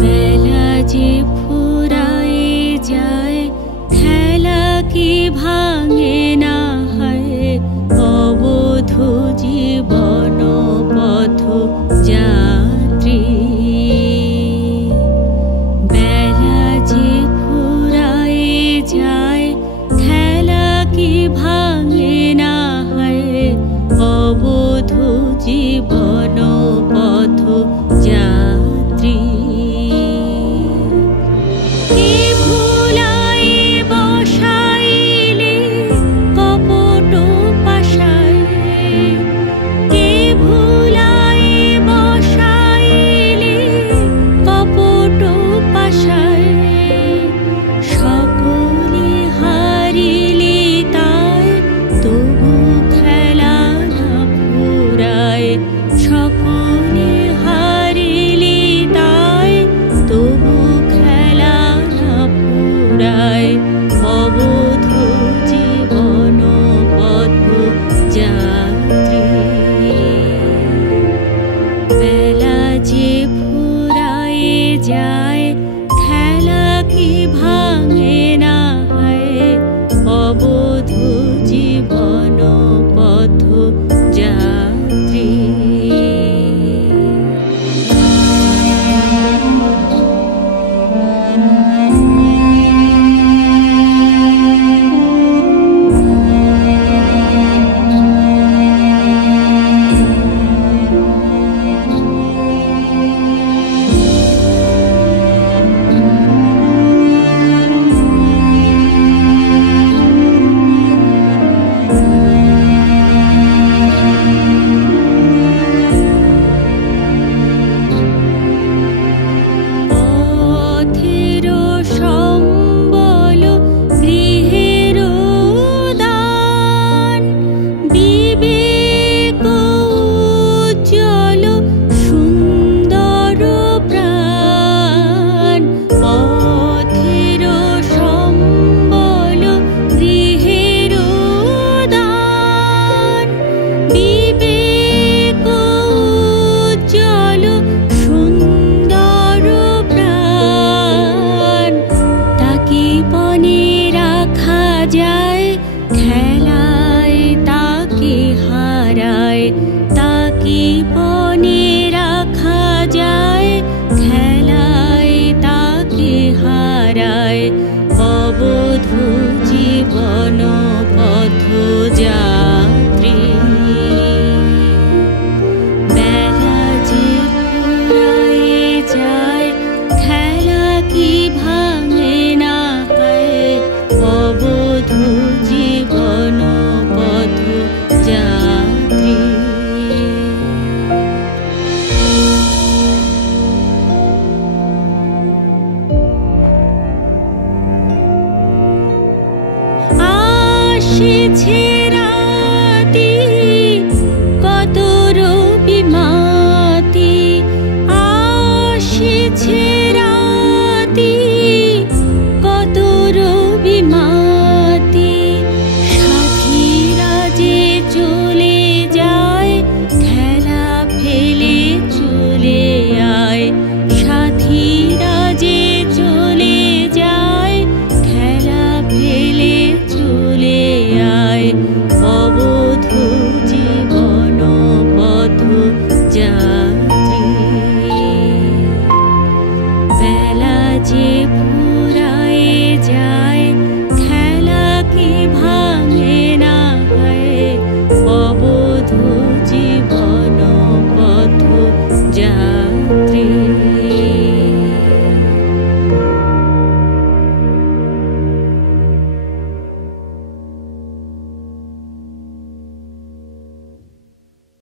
বেলা যে ফুরায় যায়, খেলা কি ভাঙে না হয়, অবধ জীবন পথ যাত্রী। বেলা যে ফুরায় যায়, খেলা কি ভাঙে না হয়, অবধ জীবন পথ যাত্রী। সকলে হারিলি তাই, তবু খেলা না ফুরায়, অবধ জীবন পথ যাত্রী। বেলা যে ফুরায় যায়, খেলা কি ভাঙে না হয়, অবধ জীবন পথ যাত্রী। খেলায় তাকে হারায়, তাকে বনে রাখা যায়, খেলায় তাকে হারায়, অবধ জীবন পথ যাত্রী। বেলা যে ফুরায় যায়, খেলা কি ভাঙে না হয়, অবধ জীবন পথ যাত্রী। আসিছে